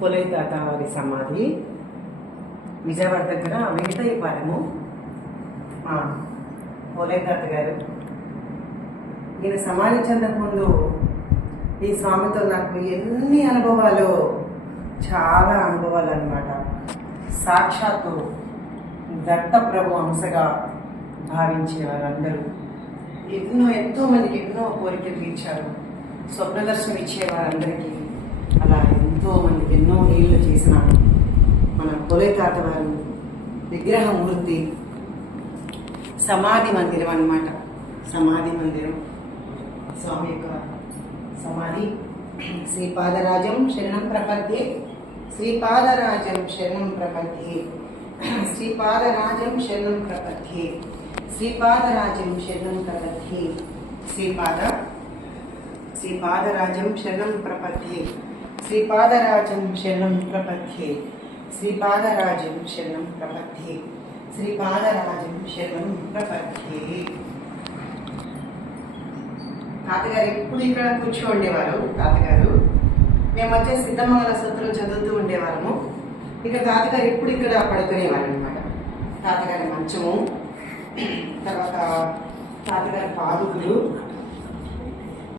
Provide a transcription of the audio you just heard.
పొలై తాత వారి సమాధి విజయవాడ దగ్గర వెంకటయ్యపాలెము. పొలై తాత గారు ఈయన సమాధి చెందకముందు ఈ స్వామితో నాకు ఎన్ని అనుభవాలు, చాలా అనుభవాలు అన్నమాట. సాక్షాత్తు దత్తప్రభు అంశగా భావించేవారు అందరూ. ఎంతో మందికి ఎన్నో కోరికలు తీర్చారు, స్వప్న దర్శనం ఇచ్చేవారు అందరికీ. అలా ఎంతో మందికి ఎన్నో నీళ్లు చేసిన మన పొలై తాత వారు విగ్రహమూర్తి సమాధి మందిరం అన్నమాట. సమాధి మందిరం స్వామి యొక్క సమాధి. శ్రీపాదరాజం శరణం ప్రపద్యే, శ్రీపాదరాజం శరణం ప్రపద్యే, శ్రీపాదరాజం శరణం ప్రపద్యే, శ్రీపాదరాజం శరణం ప్రపద్యే, శ్రీపాదరాజం శరణం ప్రపద్యే, శ్రీపాదరాజం శరణం ప్రపద్యే, శ్రీపాదరాజం శరణం ప్రపద్యే, శ్రీపాదరాజం శరణం ప్రపద్యే. తాతగారు ఎప్పుడు ఇక్కడ కూర్చోండేవారు. తాతగారు మేము వచ్చే సిద్ధమంగళ సూత్రం చదువుతూ ఉండేవాళ్ళము. ఇక తాతగారు ఎప్పుడు ఇక్కడ పడుకునేవారు అనమాట. తాతగారి మంచము, తర్వాత తాతగారి పాదుకులు,